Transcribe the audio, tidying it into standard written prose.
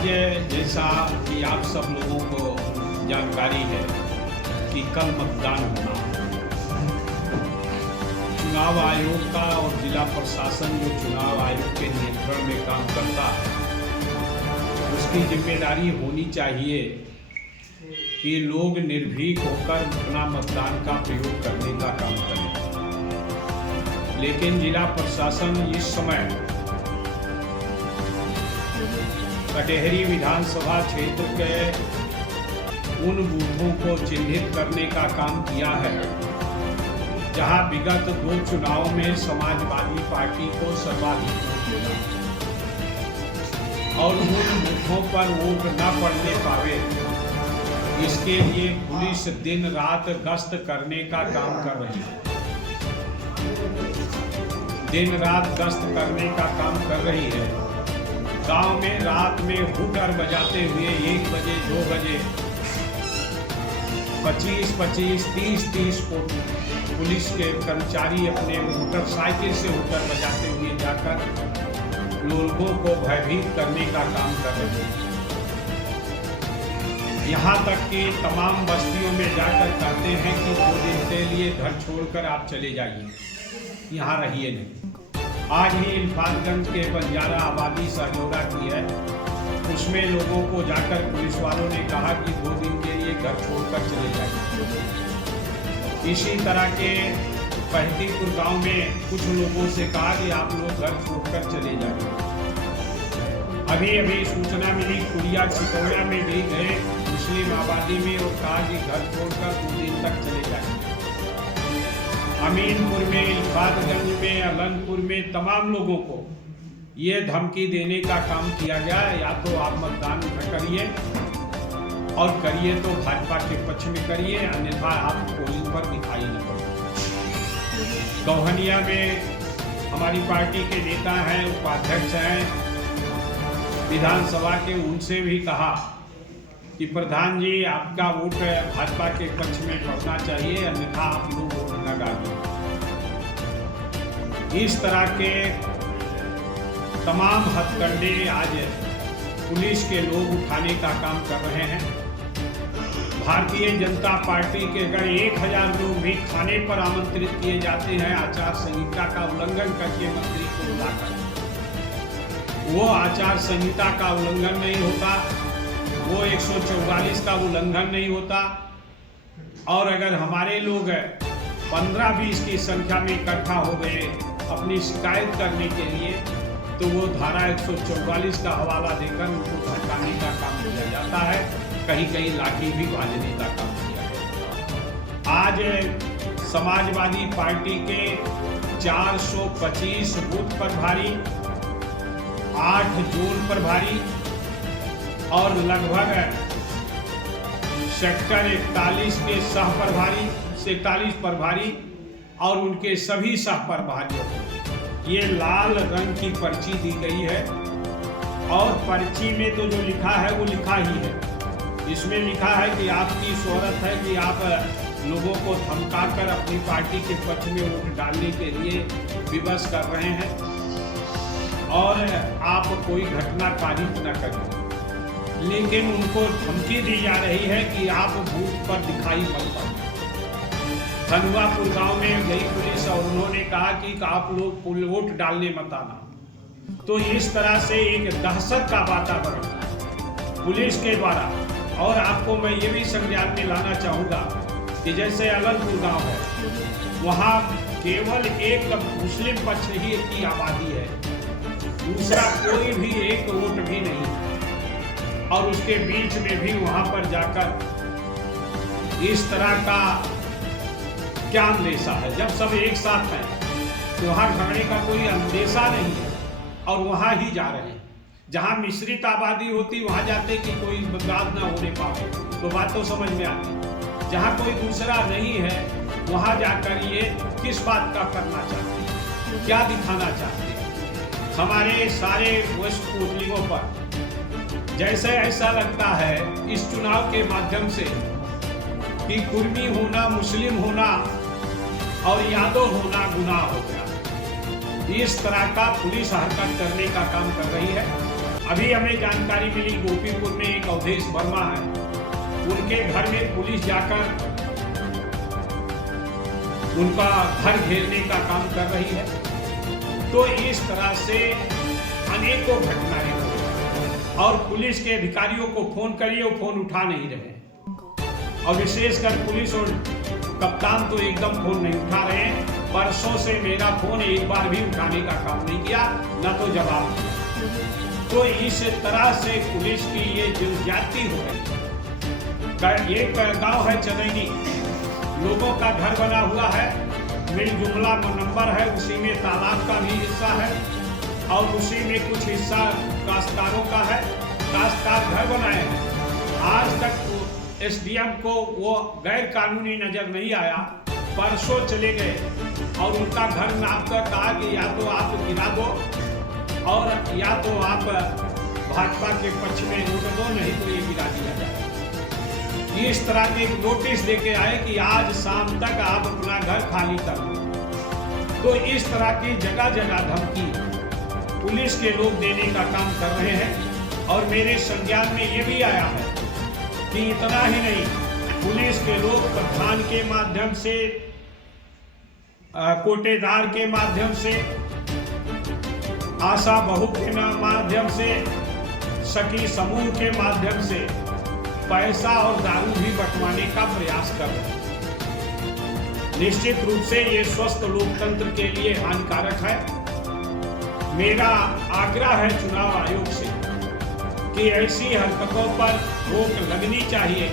आज जैसा कि आप सब लोगों को जानकारी है कि कल मतदान होना है। चुनाव आयोग का और जिला प्रशासन जो चुनाव आयोग के नियंत्रण में काम करता है, उसकी जिम्मेदारी होनी चाहिए कि लोग निर्भीक होकर अपना मतदान का प्रयोग करने का काम करें। लेकिन जिला प्रशासन इस समय कटेहरी विधानसभा क्षेत्र के उन बूथों को चिन्हित करने का काम किया है जहां विगत 2 चुनावों में समाजवादी पार्टी को सर्वाधिक वोट मिला और उन बूथों पर वोट न पड़ने पावे, इसके लिए पुलिस दिन रात गश्त करने का काम कर रही है। दिन रात गश्त करने का काम कर रही है। गांव में रात में हुटर बजाते हुए 1 बजे 2 बजे 25-25, 30-30 पुलिस के कर्मचारी अपने मोटरसाइकिल से हुटर बजाते हुए जाकर लोगों को भयभीत करने का काम कर रहे हैं। यहाँ तक कि तमाम बस्तियों में जाकर कहते हैं कि 2 दिन के लिए घर छोड़कर आप चले जाइए, यहाँ रहिए नहीं। आज ही इल्फातगंज के बंजारा आबादी सहजोरा की है, उसमें लोगों को जाकर पुलिस वालों ने कहा कि 2 दिन के लिए घर छोड़कर चले जाइए। इसी तरह के पहतीपुर गांव में कुछ लोगों से कहा कि आप लोग घर छोड़कर चले जाइए। अभी सूचना मिली कुड़िया चितौड़ा में भी गए मुस्लिम आबादी में और कहा कि घर छोड़कर 2 दिन तक चले जाइए। अमीनपुर में, इल्फातगंज में, अलनपुर में तमाम लोगों को ये धमकी देने का काम किया गया, या तो आप मतदान न करिए और करिए तो भाजपा के पक्ष में करिए, अन्यथा आप पोलिंग पर दिखाई न पड़े। गौहनिया में हमारी पार्टी के नेता हैं, उपाध्यक्ष हैं विधानसभा के, उनसे भी कहा कि प्रधान जी आपका वोट भाजपा के पक्ष में पड़ना चाहिए, अन्यथा आप लोग वोट न डालिए। इस तरह के तमाम हथकंडे आज पुलिस के लोग उठाने का काम कर रहे हैं। भारतीय जनता पार्टी के अगर 1000 लोग भी खाने पर आमंत्रित किए जाते हैं आचार संहिता का उल्लंघन करके मंत्री को बुलाकर, वो आचार संहिता का उल्लंघन नहीं होता, वो 144 का उल्लंघन नहीं होता। और अगर हमारे लोग 15-20 की संख्या में इकट्ठा हो गए अपनी शिकायत करने के लिए, तो वो धारा 144 का हवाला देकर उनको भड़काने का काम किया जाता है, कहीं कहीं लाठी भी भाजने का काम किया जाता है। आज समाजवादी पार्टी के 425 बूथ प्रभारी, 8 जोन प्रभारी और लगभग सेक्टर 41 के सह प्रभारी, 47 प्रभारी और उनके सभी सह प्रभारियों को ये लाल रंग की पर्ची दी गई है। और पर्ची में तो जो लिखा है वो लिखा ही है। इसमें लिखा है कि आपकी शोहरत है कि आप लोगों को धमकाकर अपनी पार्टी के पक्ष में वोट डालने के लिए विवश कर रहे हैं और आप कोई घटना पारित न करें। लेकिन उनको धमकी दी जा रही है कि आप बूथ पर दिखाई मत पड़ो। धनुआपुर गांव में गई पुलिस और उन्होंने कहा कि आप लोग वोट डालने मत आना। तो इस तरह से एक दहशत का वातावरण पुलिस के द्वारा, और आपको मैं ये भी संज्ञान में लाना चाहूँगा कि जैसे अलनपुर गांव है, वहाँ केवल एक मुस्लिम पक्ष ही की आबादी है, दूसरा कोई भी एक वोट भी नहीं, और उसके बीच में भी वहां पर जाकर इस तरह का क्या अंदेशा है। जब सब एक साथ हैं तो वहां झगड़े का कोई अंदेशा नहीं है और वहां ही जा रहे हैं। जहां मिश्रित आबादी होती वहां जाते कि कोई विवाद ना होने पाए तो बात तो समझ में आती। जहां कोई दूसरा नहीं है वहां जाकर ये किस बात का करना चाहते हैं, क्या दिखाना चाहते हैं। हमारे सारे वोट पोलिंगों पर जैसे ऐसा लगता है इस चुनाव के माध्यम से कि कुर्मी होना, मुस्लिम होना और यादव होना गुनाह हो गया। इस तरह का पुलिस हरकत करने का काम कर रही है। अभी हमें जानकारी मिली गोपीपुर में एक अवधेश वर्मा है, उनके घर में पुलिस जाकर उनका घर घेरने का काम कर रही है। तो इस तरह से अनेकों घटनाएं हो रही और पुलिस के अधिकारियों को फोन करिए, वो फोन उठा नहीं रहे और विशेषकर पुलिस और कप्तान तो एकदम फोन नहीं उठा रहे हैं। परसों से मेरा फोन एक बार भी उठाने का काम नहीं किया, न तो जवाब। तो इस तरह से पुलिस की ये जो जाति हो गई। एक गांव है चनैनी, लोगों का घर बना हुआ है, मिल जुमला नंबर है, उसी में तालाब का भी हिस्सा है और उसी में कुछ हिस्सा काश्तकारों का है। काश्तकार घर बनाए हैं। आज तक एसडीएम को वो गैर कानूनी नजर नहीं आया। परसों चले गए और उनका घर नाप कर कहा कि या तो आप गिरा दो और या तो आप भाजपा के पक्ष में वोट दो, नहीं तो ये गिरा दिया जाए। इस तरह के नोटिस देके आए कि आज शाम तक आप अपना घर खाली कर दो। तो इस तरह की जगह जगह धमकी पुलिस के लोग देने का काम कर रहे हैं। और मेरे संज्ञान में ये भी आया है कि इतना ही नहीं, पुलिस के लोग प्रधान के माध्यम से, कोटेदार के माध्यम से, आशा बहू के माध्यम से, सखी समूह के माध्यम से पैसा और दारू भी बंटवाने का प्रयास कर रहे हैं। निश्चित रूप से ये स्वस्थ लोकतंत्र के लिए हानिकारक है। मेरा आग्रह है चुनाव आयोग से कि ऐसी हरकतों पर रोक लगनी चाहिए